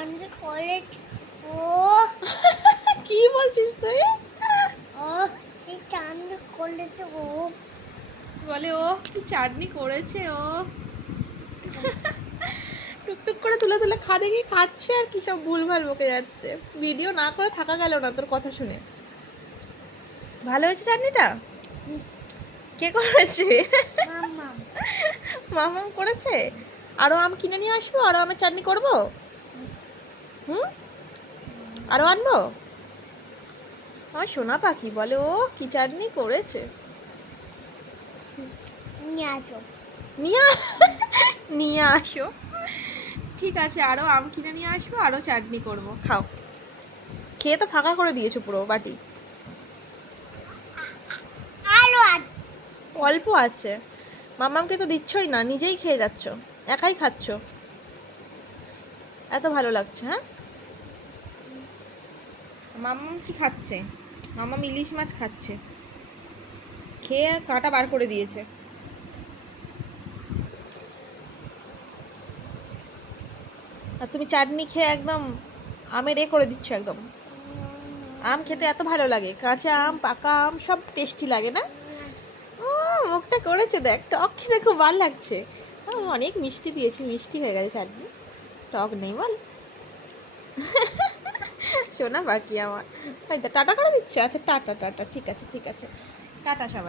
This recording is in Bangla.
চান্দি করে ও। কি বলছিস তুই? ও এই চান্দি করেছে ও। বলে ও কি চাটনি করেছে ও। টুকটুক করে তুলে তুলে খা দেখি খাচ্ছে আর কি সব ভুলভাল বকে যাচ্ছে। ভিডিও না করে থাকা গেল না তোর কথা শুনে। ভালো হয়েছে চাটনিটা? কে করেছে? মামা মামাম করেছে? আরও আম কিনে নিয়ে আসব? আরও আমের চাটনি করব? হুম? আরও আনব? আমার সোনা পাখি বলে ও কি চাটনি করেছে? নিয়ে আসো। নিয়ে নিয়ে আসো। ঠিক আছে আরও আম কিনে নিয়ে আসব আরও চাটনি করব খাও। খেয়ে তো ফাঁকা করে দিয়েছ পুরো বাটি। অল্প আছে। মামামকে তো দিচ্ছই না নিজেই খেয়ে যাচ্ছ। একাই খাচ্ছ। এত ভালো লাগছে হ্যাঁ? মামাম কি খাচ্ছে? মামাম ইলিশ মাছ খাচ্ছে। খেয়ে কাঁটা বার করে দিয়েছে। আর তুমি চাটনি খেয়ে একদম আমের এ করে দিচ্ছ একদম। আম খেতে এত ভালো লাগে কাঁচা আম পাকা আম সব টেস্টি লাগে না? ও মুখটা করেছে দেখ টক খেতে খুব ভালো লাগছে। অনেক মিষ্টি দিয়েছি মিষ্টি হয়ে গেছে চাটনি। টক নেই বল। শোনা বাকি আমার। তাই টাটা করে দিচ্ছে? আচ্ছা টাটা টাটা। ঠিক আছে ঠিক আছে। টাটা সবাই।